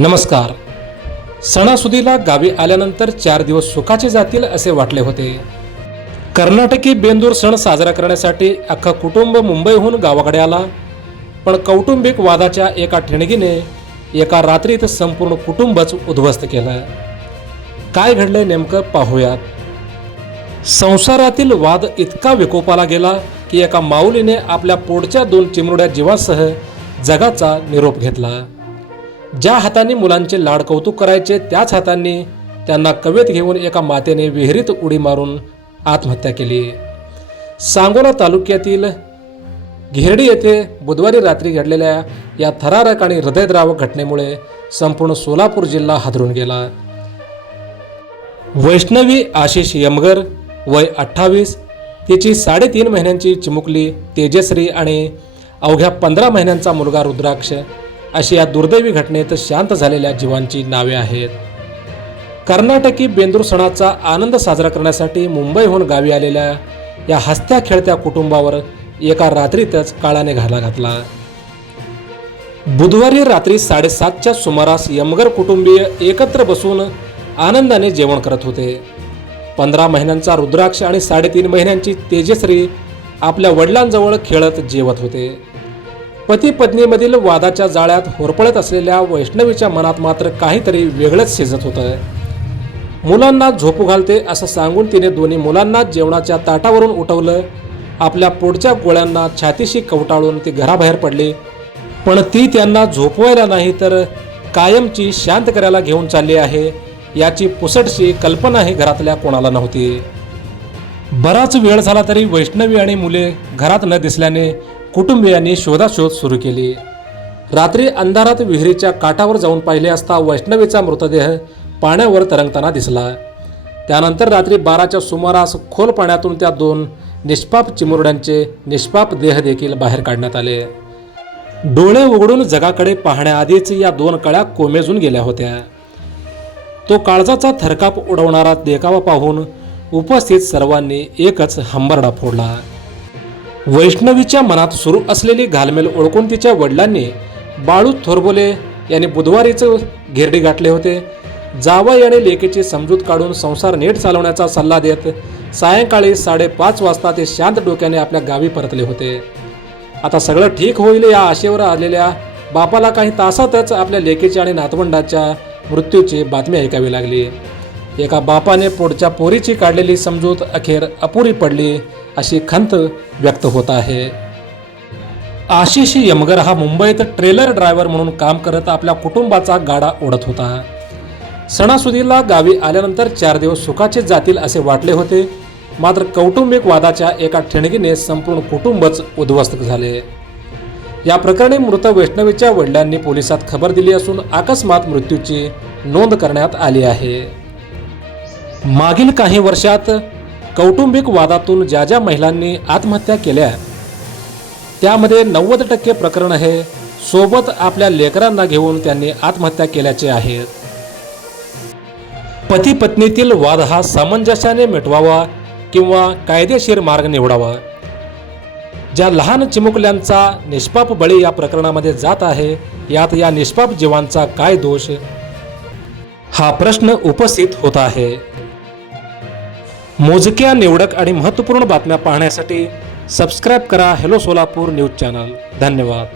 नमस्कार. सणासुदीला गावी आल्यानंतर 4 दिवस सुखाचे जातील असे वाटले होते. कर्नाटकी बेंदूर सण साजरा करण्यासाठी अख्खा कुटुंब मुंबईहून गावाकडे आला. पण कौटुंबिक वादाच्या एका ठिणगीने एका रात्रीत संपूर्ण कुटुंबच उद्ध्वस्त केलं. काय घडलंय नेमकं पाहूयात. संसारातील वाद इतका विकोपाला गेला की एका माऊलीने आपल्या पोटच्या 2 चिमुरड्या जीवासह जगाचा निरोप घेतला. ज्या हातांनी मुलांचे लाड कौतुक करायचे त्याच हातांनी त्यांना कवेत घेऊन एका मातेने विहिरीत उडी मारून आत्महत्या केली. सांगोला तालुक्यातील घेरडी येथे बुधवारी रात्री घडलेल्या या थरारक आणि हृदयद्रावक घटनेमुळे संपूर्ण सोलापूर जिल्हा हादरून गेला. वैष्णवी आशिष यमगर, वय 28, तिची 3.5 महिन्यांची चिमुकली तेजश्री आणि अवघ्या 15 महिन्यांचा मुलगा रुद्राक्ष अशी या दुर्दैवी घटनेत शांत झालेल्या जीवांची नावे आहेत. कर्नाटकी बेंदूर सणाचा आनंद साजरा करण्यासाठी मुंबईहून गावी आलेल्या या हसत्या खेळत्या कुटुंबावर एका रात्रीतच काळाने घाला घातला. बुधवारी रात्री 7:30च्या सुमारास यमगर कुटुंबीय एकत्र बसून आनंदाने जेवण करत होते. 15 महिन्यांचा रुद्राक्ष आणि 3.5 महिन्यांची तेजश्री आपल्या वडिलांजवळ खेळत जेवत होते. पती पत्नीमधील वादाच्या जाळ्यात होरपळत असलेल्या वैष्णवीच्या मनात मात्र काहीतरी वेगळंच शिजत होतं. मुलांना झोपू घालते असं सांगून तिने दोन्ही मुलांना जेवणाच्या ताटावरून उठवलं. आपल्या पोटच्या गोळ्यांना छातीशी कवटाळून ती घराबाहेर पडली. पण ती त्यांना झोपवायला नाही तर कायमची शांत करायला घेऊन चालली आहे याची पुसटशी कल्पनाही घरातल्या कोणाला नव्हती. बराच वेळ झाला तरी वैष्णवी आणि मुले घरात न दिसल्याने कुटुंबियांनी शोधाशोध सुरू केली. रात्री अंधारात विहिरीच्या काठावर जाऊन पाहिले असता वैष्णवीचा मृतदेह पाण्यावर तरंगताना दिसला. त्यानंतर रात्री 12च्या सुमारास खोल पाण्यातून त्या 2 निष्पाप चिमुरड्यांचे निष्पाप देह देखील बाहेर काढण्यात आले. डोळे उघडून जगाकडे पाहण्याआधीच या 2 कळ्या कोमेजून गेल्या होत्या. तो काळजाचा थरकाप उडवणारा देखावा पाहून उपस्थित सर्वांनी एकच हंबरडा फोडला. वैष्णवीच्या मनात सुरू असलेली घालमेल ओळखून तिच्या वडिलांनी बाळू थोरबोले यांनी बुधवारीच घेरडी गाठले होते. जावई आणि लेकीची समजूत काढून संसार नीट चालवण्याचा सल्ला देत सायंकाळी 5:30 वाजता ते शांत डोक्याने आपल्या गावी परतले होते. आता सगळं ठीक होईल या आशेवर आलेल्या बापाला काही तासातच आपल्या लेकीच्या आणि नातवंडाच्या मृत्यूची बातमी ऐकावी लागली. एका बापाने पोटच्या पोरीची काढलेली समजूत अखेर अपुरी पडली अशी खंत व्यक्त होत आहे. आशिष यमगर हा मुंबईत ट्रेलर ड्रायव्हर म्हणून काम करत आपल्या कुटुंबाचा गाडा ओढत होता. सणासुदीला गावी आल्यानंतर 4 दिवस सुखाचे जातील असे वाटले होते. मात्र कौटुंबिक वादाच्या एका ठिणगीने संपूर्ण कुटुंबच उद्ध्वस्त झाले. या प्रकरणी मृत वैष्णवीच्या वडिलांनी पोलिसात खबर दिली असून अकस्मात मृत्यूची नोंद करण्यात आली आहे. मागील काही वर्षात कौटुंबिक वादातून ज्या महिलांनी आत्महत्या केल्या त्यामध्ये 90% प्रकरण हे सोबत आपल्या लेकरांना घेऊन त्यांनी आत्महत्या केल्याचे आहेत. पती पत्नीतील वाद हा सामंजस्याने मिटवावा किंवा कायदेशीर मार्ग निवडावा. ज्या लहान चिमुकल्यांचा निष्पाप बळी या प्रकरणामध्ये जात आहे यात या निष्पाप जीवांचा काय दोष हा प्रश्न उपस्थित होत आहे. मोजक्या निवडक आणि महत्त्वपूर्ण बातम्या पाहण्यासाठी सबस्क्राईब करा हेलो सोलापूर न्यूज चॅनल. धन्यवाद.